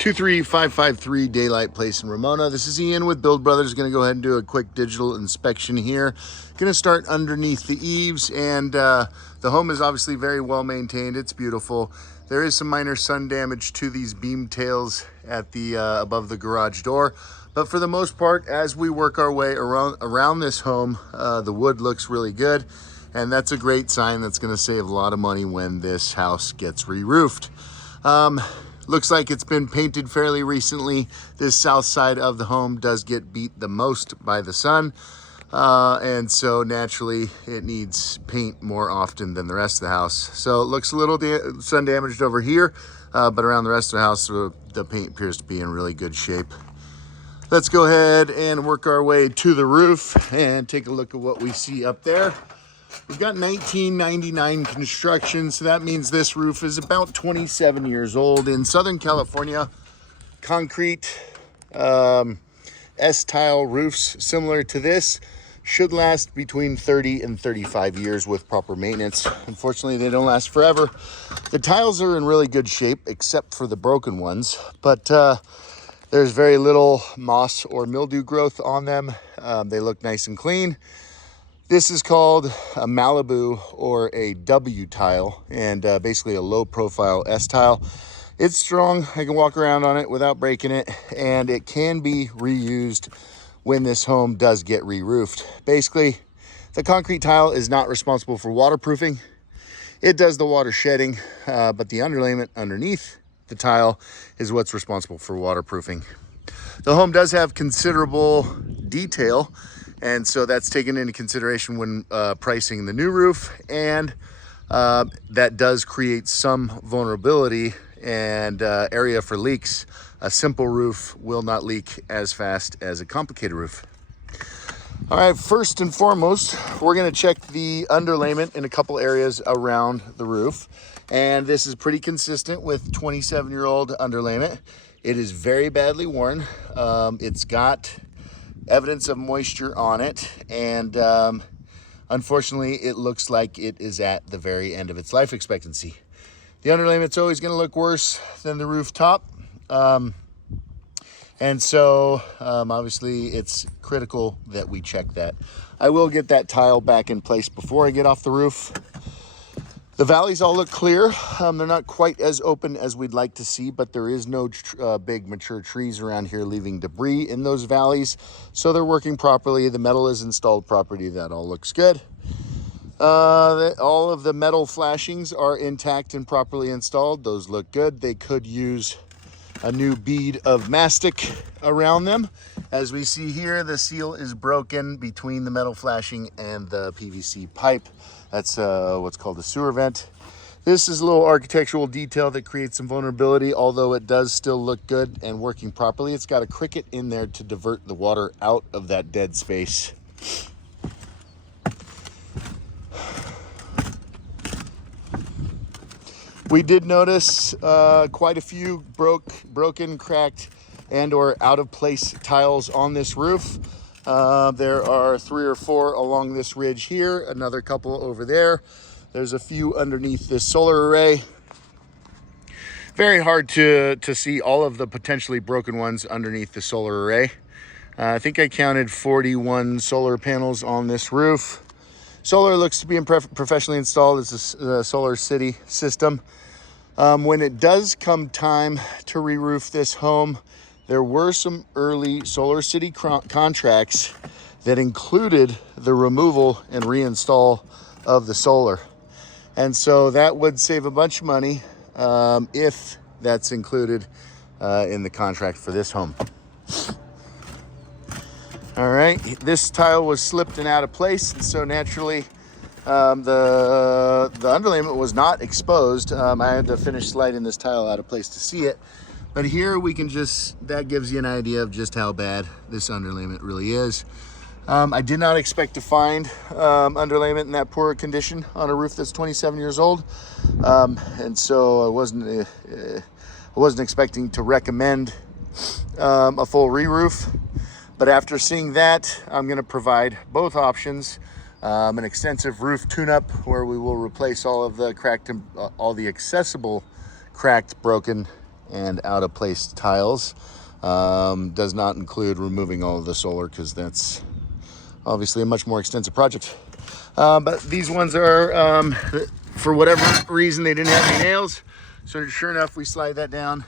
23553 Daylight Place in Ramona. This is Ian with Build Brothers. Going to go ahead and do a quick digital inspection here. Going to start underneath the eaves, and the home is obviously very well maintained. It's beautiful. There is some minor sun damage to these beam tails at the above the garage door, but for the most part, as we work our way around this home, the wood looks really good, and that's a great sign. That's going to save a lot of money when this house gets re-roofed. Looks like it's been painted fairly recently. This south side of the home does get beat the most by the sun. And so naturally it needs paint more often than the rest of the house. So it looks a little sun damaged over here, but around the rest of the house, the paint appears to be in really good shape. Let's go ahead and work our way to the roof and take a look at what we see up there. We've got 1999 construction, so that means this roof is about 27 years old. In Southern California, concrete S-tile roofs similar to this should last between 30 and 35 years with proper maintenance. Unfortunately, they don't last forever. The tiles are in really good shape, except for the broken ones, but there's very little moss or mildew growth on them. They look nice and clean. This is called a Malibu or a W tile, and basically a low profile S tile. It's strong. I can walk around on it without breaking it, and it can be reused when this home does get re-roofed. Basically, the concrete tile is not responsible for waterproofing. It does the water shedding, but the underlayment underneath the tile is what's responsible for waterproofing. The home does have considerable detail, and so that's taken into consideration when pricing the new roof, and that does create some vulnerability and area for leaks. A simple roof will not leak as fast as a complicated roof. All right, first and foremost, we're gonna check the underlayment in a couple areas around the roof. And this is pretty consistent with 27-year-old underlayment. It is very badly worn. It's got evidence of moisture on it, and unfortunately it looks like it is at the very end of its life expectancy. The underlayment's always going to look worse than the rooftop, and so obviously it's critical that we check that. I will get that tile back in place before I get off the roof. The valleys all look clear. They're not quite as open as we'd like to see, but there is no big mature trees around here leaving debris in those valleys. So they're working properly. The metal is installed properly. That all looks good. All of the metal flashings are intact and properly installed. Those look good. They could use a new bead of mastic around them. As we see here, the seal is broken between the metal flashing and the PVC pipe. That's what's called a sewer vent. This is a little architectural detail that creates some vulnerability, although it does still look good and working properly. It's got a cricket in there to divert the water out of that dead space. We did notice quite a few broken, cracked, and or out of place tiles on this roof. There are 3 or 4 along this ridge here, another couple over there. There's a few underneath this solar array. Very hard to see all of the potentially broken ones underneath the solar array. I think I counted 41 solar panels on this roof. Solar looks to be professionally installed. It's a Solar City system. When it does come time to re-roof this home, there were some early Solar City contracts that included the removal and reinstall of the solar. And so that would save a bunch of money if that's included in the contract for this home. All right, this tile was slipped and out of place, and so naturally the underlayment was not exposed. I had to finish sliding this tile out of place to see it. But here we can that gives you an idea of just how bad this underlayment really is. I did not expect to find underlayment in that poor condition on a roof that's 27 years old. And so I wasn't expecting to recommend a full re-roof. But after seeing that, I'm gonna provide both options. An extensive roof tune-up where we will replace all of the cracked and all the accessible cracked, broken and out of place tiles. Does not include removing all of the solar, because that's obviously a much more extensive project. But these ones are, for whatever reason, they didn't have any nails. So sure enough, we slide that down,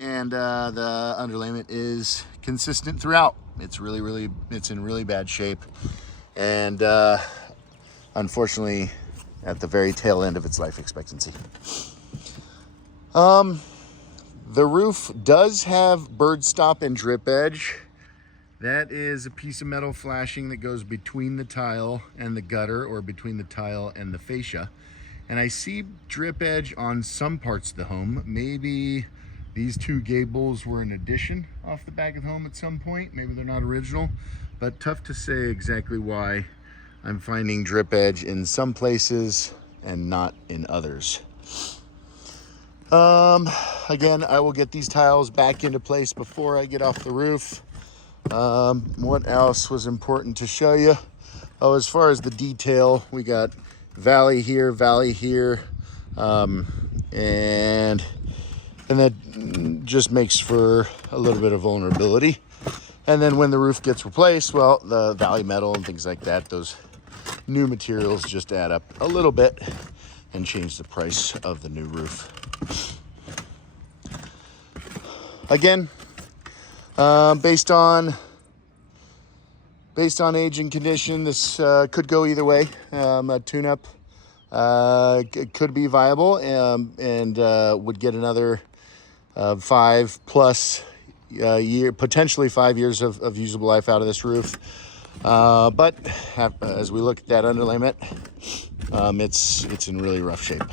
and the underlayment is consistent throughout. It's it's in really bad shape. And unfortunately, at the very tail end of its life expectancy. The roof does have bird stop and drip edge. That is a piece of metal flashing that goes between the tile and the gutter, or between the tile and the fascia. And I see drip edge on some parts of the home. Maybe these two gables were an addition off the back of the home at some point. Maybe they're not original, but tough to say exactly why I'm finding drip edge in some places and not in others. Again, I will get these tiles back into place before I get off the roof. What else was important to show you? Oh, as far as the detail, we got valley here, and that just makes for a little bit of vulnerability. And then when the roof gets replaced, well, the valley metal and things like that, those new materials just add up a little bit and change the price of the new roof. Again, based on age and condition, this could go either way. A tune-up could be viable, and would get another 5+ year, potentially 5 years of usable life out of this roof. But as we look at that underlayment, it's in really rough shape.